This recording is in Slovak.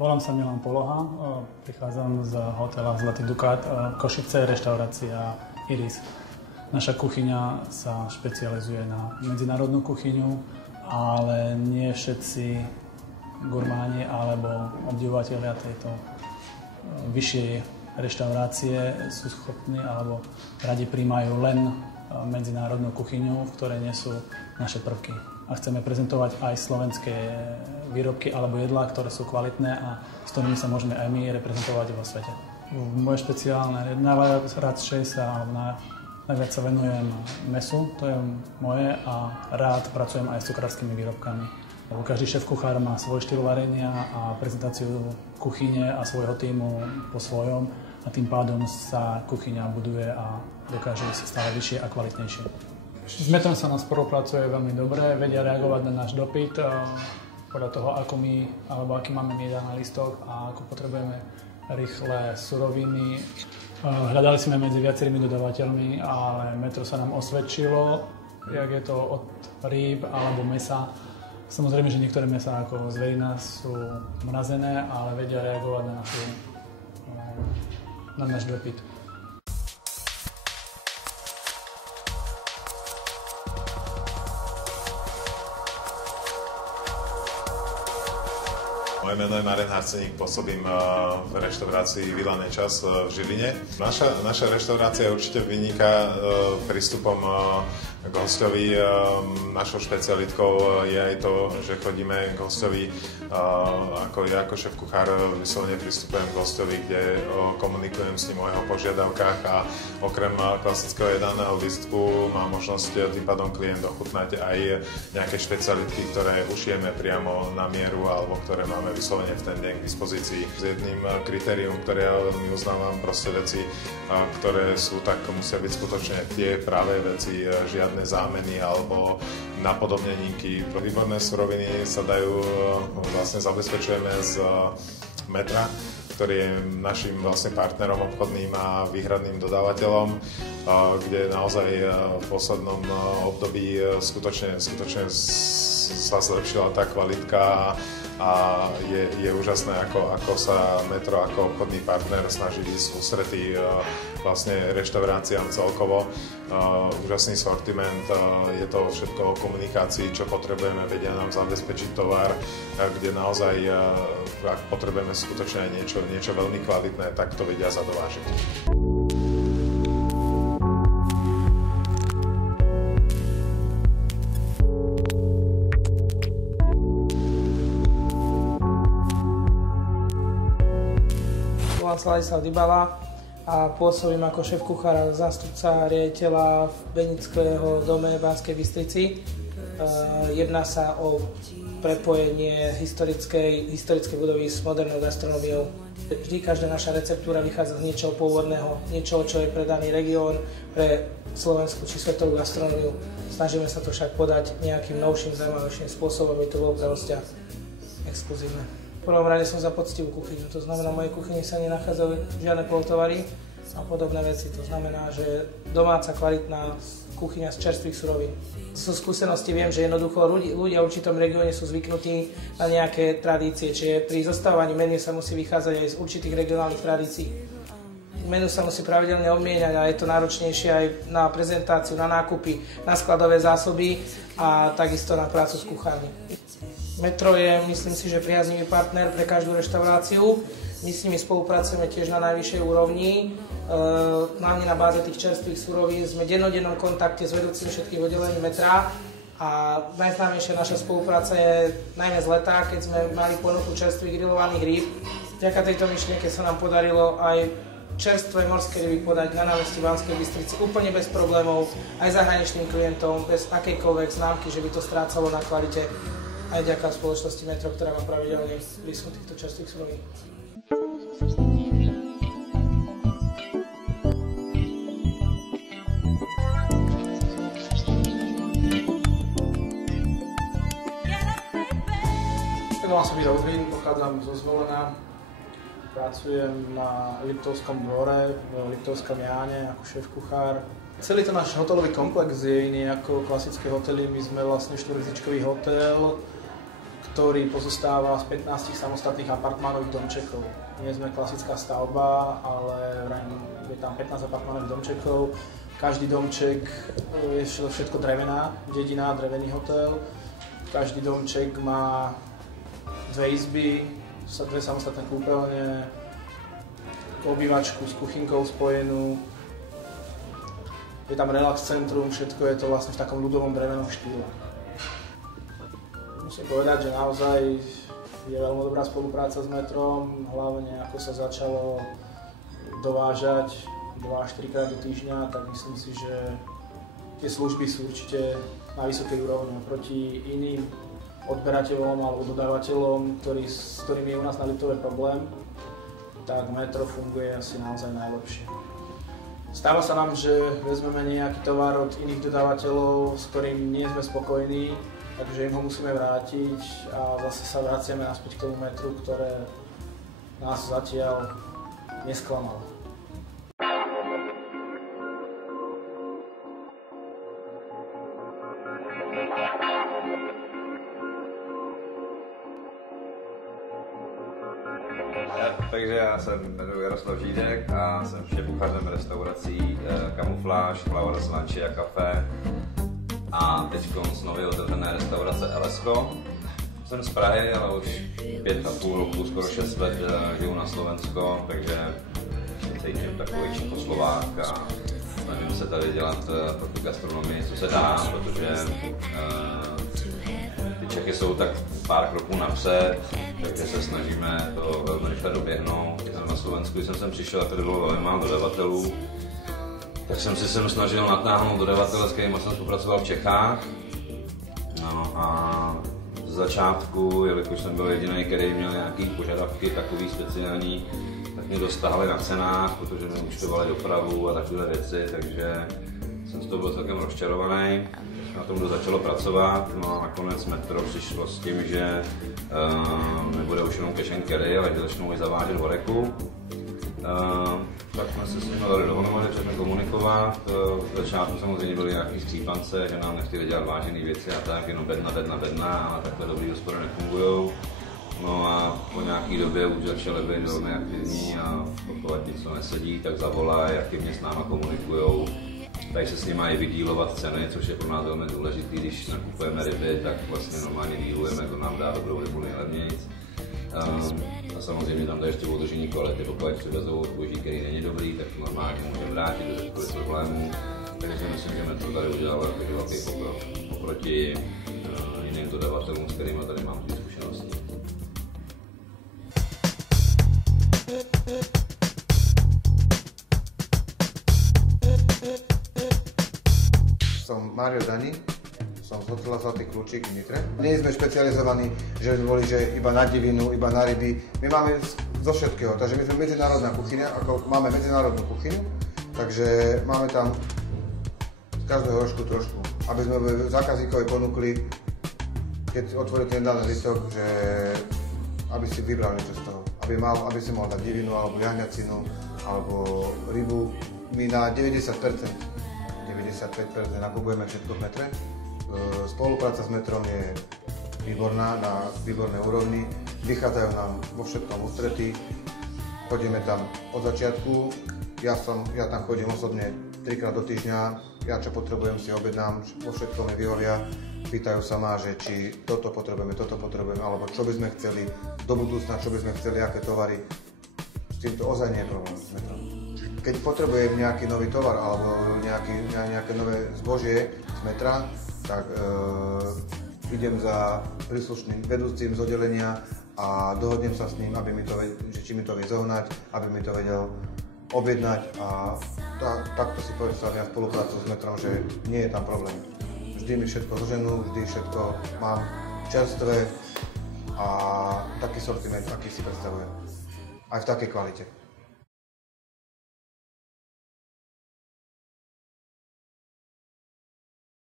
Volám sa Milan Poloha, prichádzam z hotela Zlatý Dukát, Košice, reštaurácia Iris. Naša kuchyňa sa špecializuje na medzinárodnú kuchyňu, ale nie všetci gurmáni alebo obdivovatelia tejto vyššej reštaurácie sú schopní alebo radi príjmajú len medzinárodnú kuchyňu, v ktorej nie sú naše prvky. A chceme prezentovať aj slovenské výrobky alebo jedlá, ktoré sú kvalitné a s ktorými sa môžeme aj my reprezentovať vo svete. Moje špeciálne, najradšej sa najviac sa venujem mesu, to je moje, a rád pracujem aj s cukrárskymi výrobkami. Každý šéf-kuchár má svoj štýl varenia a prezentáciu kuchyne a svojho tímu po svojom a tým pádom sa kuchyňa buduje a dokáže sa stále vyššie a kvalitnejšie. S Metrom sa nám spolupracuje veľmi dobre, vedia reagovať na náš dopyt podľa toho, ako my, alebo aký máme my na listoch a ako potrebujeme rýchle suroviny. Hľadali sme medzi viacerými dodávateľmi, ale Metro sa nám osvedčilo, jak je to od rýb alebo mesa. Samozrejme, že niektoré mäsá ako zverina sú mrazené, ale vedia reagovať na náš dopyt. Moje meno je Marian Harceník, pôsobím v reštaurácii Vila Nečas v Žiline. Naša reštaurácia určite vyniká prístupom k hosťovi. Našou špecialitkou je aj to, že chodíme k hosťovi, ja ako šéf-kuchár vyslovene pristupujem k hosťovi, kde komunikujem s ním o jeho požiadavkách a okrem klasického jedálneho lístku má možnosť tým pádom klient ochutnať aj nejaké špecialitky, ktoré ušijeme priamo na mieru alebo ktoré máme vyslovene v ten deň k dispozícii. S jedným kritérium, ktoré ja veľmi uznávam, proste veci, ktoré sú, tak musia byť skutočne tie práve veci, žiadne zámeny alebo napodobneninky. Výborné suroviny sa dajú, vlastne zabezpečujeme z Metra, ktorý je našim vlastne partnerom obchodným a výhradným dodávateľom, kde naozaj v poslednom období skutočne sa zlepšila tá kvalitka a je úžasné, ako sa Metro ako obchodný partner snaží ísť v ústretí vlastne reštauráciám celkovo. Úžasný sortiment, je to všetko o komunikácii, čo potrebujeme, vedia nám zabezpečiť tovar, kde naozaj, ak potrebujeme skutočne niečo veľmi kvalitné, tak to vedia zadovážiť. Volám sa Ladislav Dybala a pôsobím ako šéf-kuchár a zástupca riaditeľa v Benického dome v Banskej Bystrici. Jedná sa o prepojenie historickej budovy s modernou gastronómiou. Vždy každá naša receptúra vychádza z niečoho pôvodného, niečoho, čo je pre daný región, pre slovenskú či svetovú gastronómiu. Snažíme sa to však podať nejakým novším, zaujímavejším spôsobom, aby to bolo pre hostia exkluzívne. V prvom rade som za poctivú kuchyňu, to znamená, v mojej kuchyni sa nenachádzajú žiadne polotovary a podobné veci. To znamená, že domáca kvalitná kuchyňa z čerstvých surovín. Zo skúsenosti viem, že jednoducho ľudia v určitom regióne sú zvyknutí na nejaké tradície, čiže pri zostavovaní menu sa musí vychádzať aj z určitých regionálnych tradícií. Menu sa musí pravidelne obmieniať a je to náročnejšie aj na prezentáciu, na nákupy, na skladové zásoby a takisto na prácu s kuchármi. Metro je, myslím si, že priaznivý partner pre každú reštauráciu. My s nimi spolupracujeme tiež na najvyššej úrovni. Hlavne na báze tých čerstvých surovín sme v dennodennom kontakte s vedúcimi všetkých oddelení Metra a najznámejšia naša spolupráca je najmä z leta, keď sme mali ponuku čerstvých grillovaných rýb. Vďaka tejto myšlienke sa nám podarilo aj čerstvé morské ryby podať na námestí Banskej Bystrici úplne bez problémov, aj zahraničným klientom, bez akejkoľvek známky, že by to strácalo na kvalite. Aj vďaka spoločnosti Metro, ktorá má pravidelne blízko týchto čerstvých surovín. Volám sa Miro Uhrín, pochádzam zo Zvolena. Pracujem na Liptovskom dvore, v Liptovskom Jáne ako šéf-kuchár. Celý ten náš hotelový komplex je iný ako klasické hotely. My sme vlastne štvorhviezdičkový hotel ktorý pozostáva z 15 samostatných apartmánových domčekov. Nie sme klasická stavba, ale je tam 15 apartmánových domčekov. Každý domček je všetko drevená dedina, drevený hotel. Každý domček má 2 izby, 2 samostatné kúpeľne, obývačku s kuchynkou spojenú. Je tam relax centrum, všetko je to vlastne v takom ľudovom drevenom štýle. Musím povedať, že naozaj je veľmi dobrá spolupráca s metrom, hlavne ako sa začalo dovážať 2 až 3 krát do týždňa, tak myslím si, že tie služby sú určite na vysokej úrovni oproti iným odberateľom alebo dodávateľom, s ktorými je u nás na Liptove problém, tak metro funguje asi naozaj najlepšie. Stáva sa nám, že vezmeme nejaký tovar od iných dodávateľov, s ktorým nie sme spokojní, takže im ho musíme vrátiť a zase sa vraciame naspäť k tomu metru, ktoré nás zatiaľ nesklamalo. Takže já se jmenuji Jaroslav Žídek a jsem šéfkuchařem restaurací Kamufláž, Flowers Lunch a Café a teď z nově otevřené restaurace Elesko. Jsem z Prahy, ale už 5,5 roku, skoro 6 let žiju na Slovensko, takže cítím takový Čechoslovák a snažím se tady dělat pro tu gastronomii, co se dá, protože ty Čechy jsou tak pár kroků napřed, takže se snažíme to velmi rychle doběhnout. Na Slovensku, když jsem sem přišel a tady bylo velmi málo dodavatelů, tak jsem si sem snažil natáhnout dodavatele, s kterými jsem spolupracoval v Čechách. No a z začátku, jelikož jsem byl jediný, který měl nějaké požadavky takový speciální, tak mě dostáhli na cenách, protože mi účtovali dopravu a takové věci, takže jsem z toho byl celkem rozčarovaný. Na tom začalo pracovat, no a nakonec metro přišlo s tím, že nebude už jenom cash and carry, ale že začnou i zavážet horeku. Tak jsme se s nimi dali dohromady, začali komunikovat. V začátku samozřejmě byly nějaký skřípance, že nám nechtěli dělat vážené věci a tak, jenom bedna, ale takhle dobrý hospody nefungujou. No a po nějaké době už začaly být velmi aktivní a pokud něco nesedí, tak zavolají, aktivně s náma komunikujou. Tady se s nimi i vydílovat ceny, což je pro nás velmi důležité, když nakupujeme ryby, tak vlastně normálně dílujeme, kdo nám dá dobrou rybu nejlevnějc. A samozřejmě tam jde ještě o udržení kvality, pokud přivezou zboží, který není dobrý, tak normálně můžeme vrátit do jakýchkoliv problémů. Takže myslím, že metro tady udělalo velký pokrok oproti jiným dodavatelům, s kterými tady mám ty zkušenosti. Som Mário Dani, som z hotela Zlatý kľúčik v Nitre. Nie sme špecializovaní, že by boli že iba na divinu, iba na ryby. My máme zo všetkého, takže my sme medzinárodná kuchyňa, ako máme medzinárodnú kuchyňu, takže máme tam z každého rožku trošku, aby sme zákazníkovi ponúkli, keď otvorí ten daný listok, že aby si vybral niečo z toho, aby si mal dať divinu, alebo jahňacinu, alebo rybu. My na 95% nakupujeme všetko v metre. Spolupráca s metrom je výborná, na výbornej úrovni. Vychádzajú nám vo všetkom ústretí. Chodíme tam od začiatku. Ja tam chodím osobne 3-krát do týždňa. Ja čo potrebujem si objednám, vo všetkom mi vyhovia. Pýtajú sa ma, že či toto potrebujeme, alebo čo by sme chceli do budúcna, čo by sme chceli, aké tovary. S týmto ozaj nie je problém s metrom. Keď potrebujem nejaký nový tovar alebo nejaké nové zbožie z metra, tak idem za príslušným vedúcim z oddelenia a dohodnem sa s ním, či mi to vie zohnať, aby mi to vedel objednať a takto si predstavím spoluprácu s metrom, že nie je tam problém. Vždy mi všetko zoženú, vždy všetko mám čerstvé a taký sortiment, aký si predstavujem. Aj v takej kvalite.